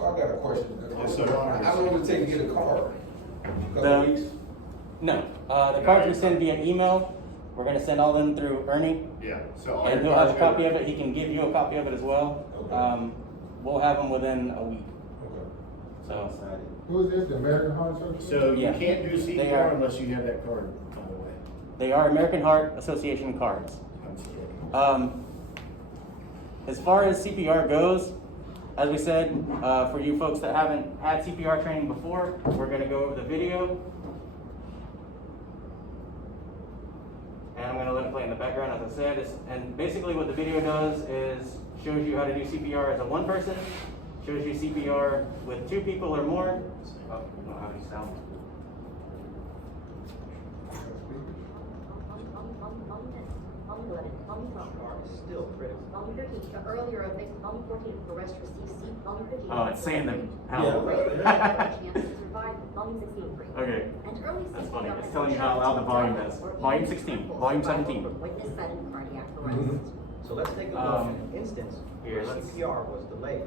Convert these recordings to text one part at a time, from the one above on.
So I got a question. Yes, sir. How long does it take to get a card? A couple The- weeks? No, the cards we send via email. We're gonna send all them through Ernie, Yeah, so all and your he'll have a cards copy of it. He can give you a copy of it as well. Okay. We'll have them within a week. Okay. So Who is this, the American Heart Association? So you Yeah. can't do They are. CPR unless you have that card, by the way. they are American Heart Association cards. I'm just kidding. As far as CPR goes, as we said, for you folks that haven't had CPR training before, we're going to go over the video. And I'm going to let it play in the background, as I said. And basically what the video does is shows you how to do CPR as a one person, shows you CPR with two people or more. Oh, I don't have any sound. Still critical. Earlier, I think, 14 for rest received seat, 15. Oh, it's saying the Chance to survive, 16 free. Okay. And early That's CPR funny. It's telling you how loud the volume is. Volume 16, volume 17. Witness sudden cardiac arrest. Mhm. So let's take a look at an instance here, where let's- CPR was delayed.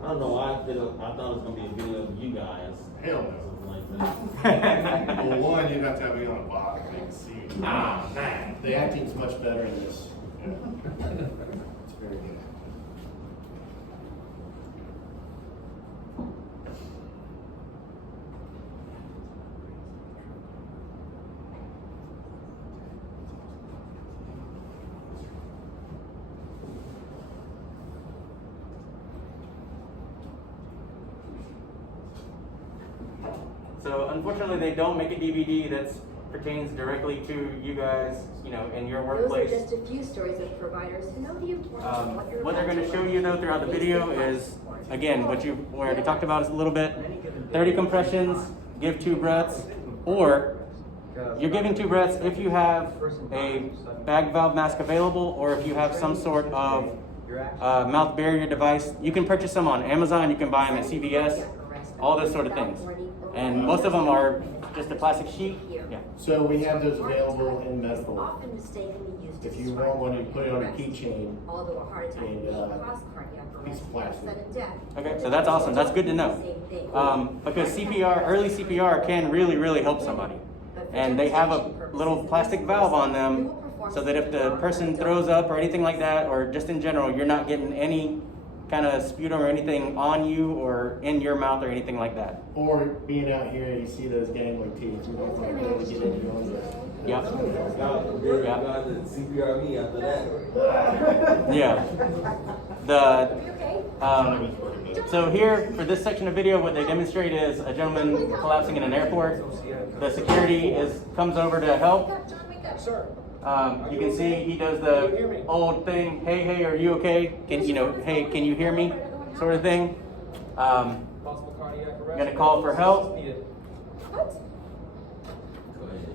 I don't know why I thought it was gonna be a video of you guys. Hell no. Something like that. Well, one, you'd have to have me on a box so they can see. Ah, man. The acting's much better in this. Yeah. It's very good. So unfortunately, they don't make a DVD that pertains directly to you guys, in your Those are workplace. just a few stories of providers who know the importance of what you're What they're about going to show learn. you though throughout the video is, again, what you already talked about a little bit, 30 compressions, give 2 breaths, or you're giving 2 breaths if you have a bag valve mask available, or if you have some sort of mouth barrier device. You can purchase them on Amazon, you can buy them at CVS, all those sort of things. And most of them are just a plastic sheet. Yeah. So we have those available in medical. Often mistakenly used to If you describe want one, you put it on your cardiac arrest. keychain. Although a heart attack and, may cause cardiac piece arrest of and plastic. sudden death. Okay, so that's awesome. That's good to know. Because CPR, early CPR can really, really help somebody. And they have a little plastic valve on them so that if the person throws up or anything like that, or just in general, you're not getting any kind of sputum or anything on you or in your mouth or anything like that. Or being out here and you see those gangling teeth, you don't want to really get into yours. Yep. God forbid you guys did CPR me after that. Yeah. So here, for this section of video, what they demonstrate is a gentleman collapsing in an airport. The security comes over to help. You can see he does the old thing, hey, are you okay? Hey, can you hear me? Sort of thing. Gonna call for help.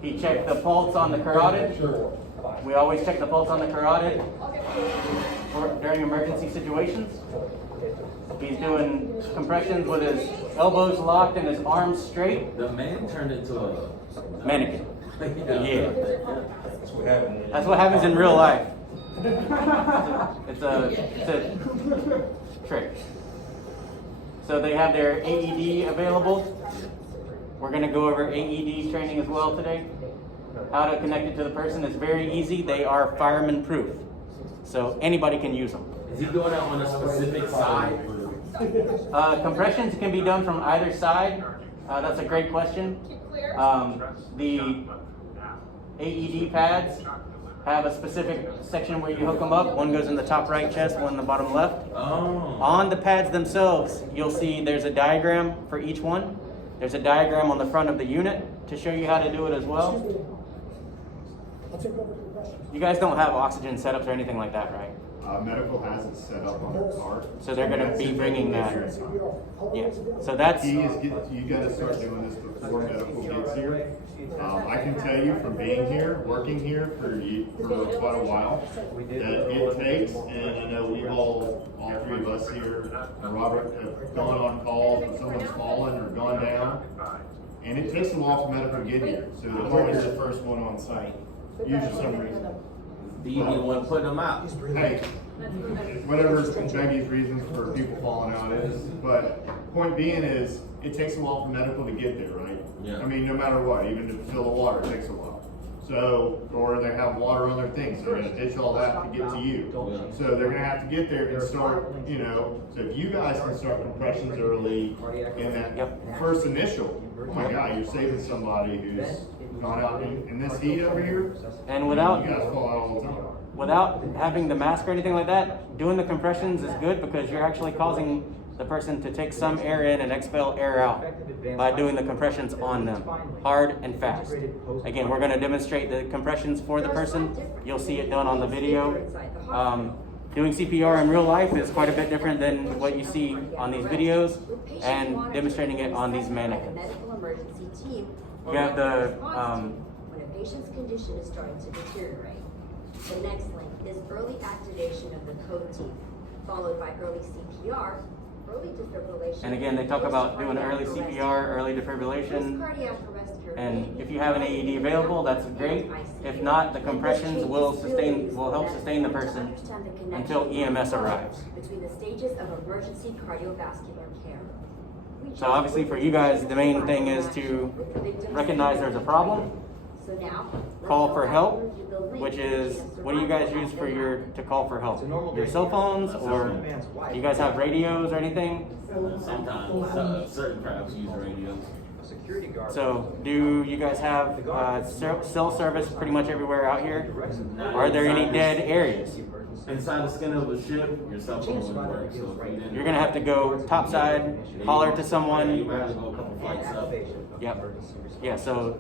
He checked the pulse on the carotid. Sure. We always check the pulse on the carotid during emergency situations. He's doing compressions with his elbows locked and his arms straight. The man turned into a Mannequin. Yeah. That's what happened. That's what happens in real life. It's a trick. So they have their AED available. We're going to go over AED training as well today. How to connect it to the person is very easy. They are fireman proof. So anybody can use them. Is he doing that on a specific side? Compressions can be done from either side. That's a great question. The AED pads have a specific section where you hook them up. One goes in the top right chest, one in the bottom left. Oh. On the pads themselves, you'll see there's a diagram for each one. There's a diagram on the front of the unit to show you how to do it as well. You guys don't have oxygen setups or anything like that, right? Medical has it set up on the cart. So they're going to be bringing that. Yeah. So that's. You gotta start doing this before medical gets here. I can tell you from being here, working here for quite a while, that it takes, and I know we've all 3 of us here, and Robert, have gone on calls when someone's fallen or gone down, and it takes a while for medical to get here. So they're always the first one on site, usually for some reason. Do you be the one putting them out? Hey, whatever Beggie's reasons for people falling out is, but point being is, it takes a while for medical to get there, right? Yeah. I mean, no matter what, even to fill the water, it takes a while. So, or they have water on their things, they're gonna ditch all that to get to you. Yeah. So they're gonna have to get there and start, you know, so if you guys can start compressions early in that Yep. first initial, oh my God, you're saving somebody who's gone out in this heat over here. And You without guys fall out all the time. without having the mask or anything like that, doing the compressions is good because you're actually causing the person to take some air in and expel air out by doing the compressions on them, hard and fast. Again, we're going to demonstrate the compressions for the person. You'll see it done on the video. Doing CPR in real life is quite a bit different than what you see on these videos and demonstrating it on these mannequins. Medical emergency team. You have the, When a patient's condition is starting to deteriorate. The next link is early activation of the code team, followed by early CPR, early defibrillation. And again, they talk about doing early CPR, early defibrillation. Post-cardiac arrest care. And if you have an AED available, that's great. If not, the compressions will help sustain the person until EMS arrives. Between the stages of emergency cardiovascular care. So obviously for you guys, the main thing is to recognize there's a problem, So now, call for help, which is, what do you guys use to call for help? Your cell phones, or do you guys have radios or anything? Sometimes certain crowds use radios. A security guard. So do you guys have cell service pretty much everywhere out here? Are there any dead areas? Inside the skin of a ship, your cell phone wouldn't work. So if you didn't, You're gonna have to go topside, holler to you someone. might have to go a couple flights up. Yep. Yeah, so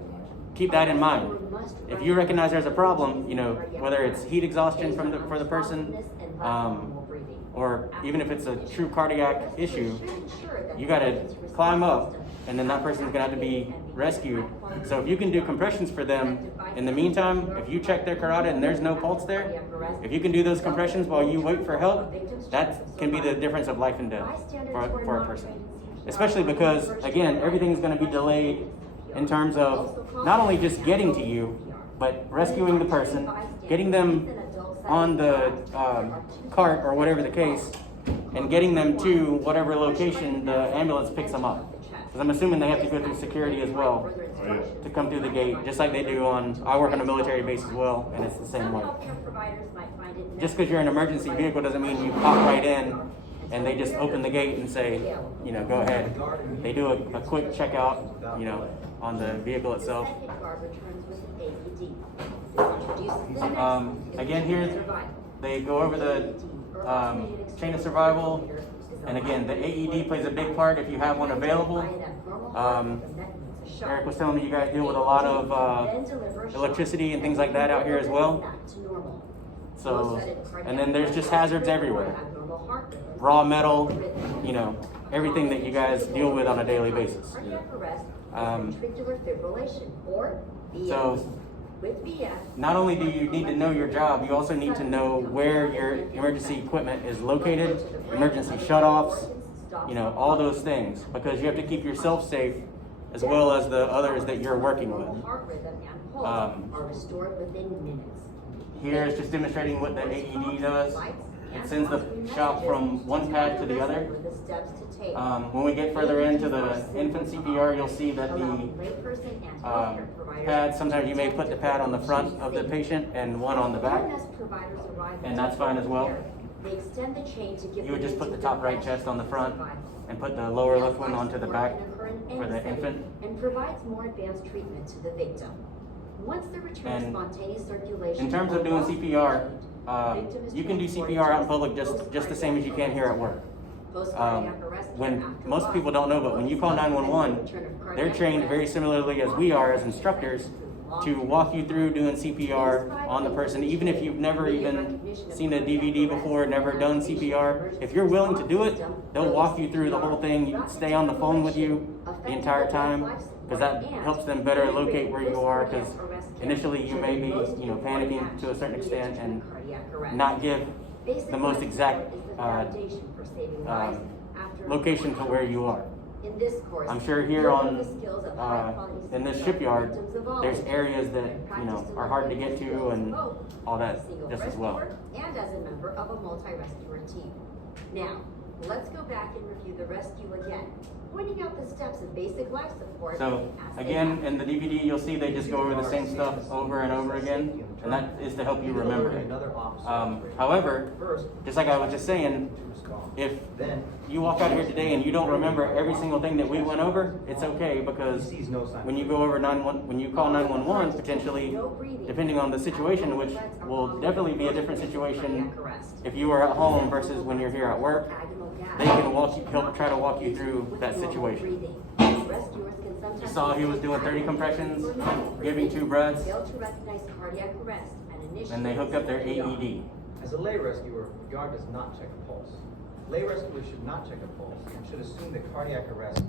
keep that in mind. If you recognize there's a problem, you know, whether it's heat exhaustion for the person, or even if it's a true cardiac issue, you gotta climb up, and then that person's gonna have to be rescued. So if you can do compressions for them in the meantime, if you check their carotid and there's no pulse there, if you can do those compressions while you wait for help, that can be the difference of life and death for a person. Especially because, again, everything's gonna be delayed in terms of not only just getting to you, but rescuing the person, getting them on the cart or whatever the case, and getting them to whatever location the ambulance picks them up. Because I'm assuming they have to go through security as well to come through the gate, just like they do I work on a military base as well, and it's the same way. Just because you're an emergency vehicle doesn't mean you pop right in and they just open the gate and say, you know, go ahead. They do a quick checkout, you know, on the vehicle itself. Again, here they go over the chain of survival, and again, the AED plays a big part if you have one available. Eric was telling me you guys deal with a lot of electricity and things like that out here as well. So, and then there's just hazards everywhere. Raw metal, you know, everything that you guys deal with on a daily basis. So, not only do you need to know your job, you also need to know where your emergency equipment is located, emergency shutoffs, you know, all those things, because you have to keep yourself safe as well as the others that you're working with. Here is just demonstrating what the AED does. It sends the shock from one pad to the other. When we get further into the infant CPR, you'll see that the pad, sometimes you may put the pad on the front of the patient and one on the back, and that's fine as well. You would just put the top right chest on the front and put the lower left one onto the back for the infant. And provides more advanced treatment to the victim. Once the return of spontaneous circulation. In terms of doing CPR, you can do CPR out in public just the same as you can here at work. When most people don't know, but when you call 911, they're trained very similarly as we are as instructors to walk you through doing CPR on the person. Even if you've never even seen a DVD before, never done CPR, if you're willing to do it, they'll walk you through the whole thing, stay on the phone with you the entire time, because that helps them better locate where you are, because initially you may be, you know, panicking to a certain extent and not give the most exact location to where you are. In this course, I'm sure here you'll on, learn the skills of high-quality in this CPR shipyard, victims of all there's ages, areas that, and practice are hard to get to delivering and both all as that a single just as well. rescuer and as a member of a multi-rescuer team. Now, let's go back and review the rescue again, pointing out the steps of basic life support. So as they again, happen. in the DVD, you'll see they just go over the same stuff over and over again, and that is to help you remember it. However, First, just like I was just saying, if then you walk out here today and you don't remember every single thing that we went over, it's okay, because he sees no sign. when you go over when you call 911, potentially, depending on the situation, which will definitely be a different situation if you are at home versus when you're here at work, they can help try to walk you through that situation. You saw he was doing 30 compressions, giving 2 breaths, Failed to recognize cardiac arrest and initiate and they hooked up their CPR. AED. As a lay rescuer, the guard does not check a pulse. Lay rescuers should not check a pulse and should assume that cardiac arrest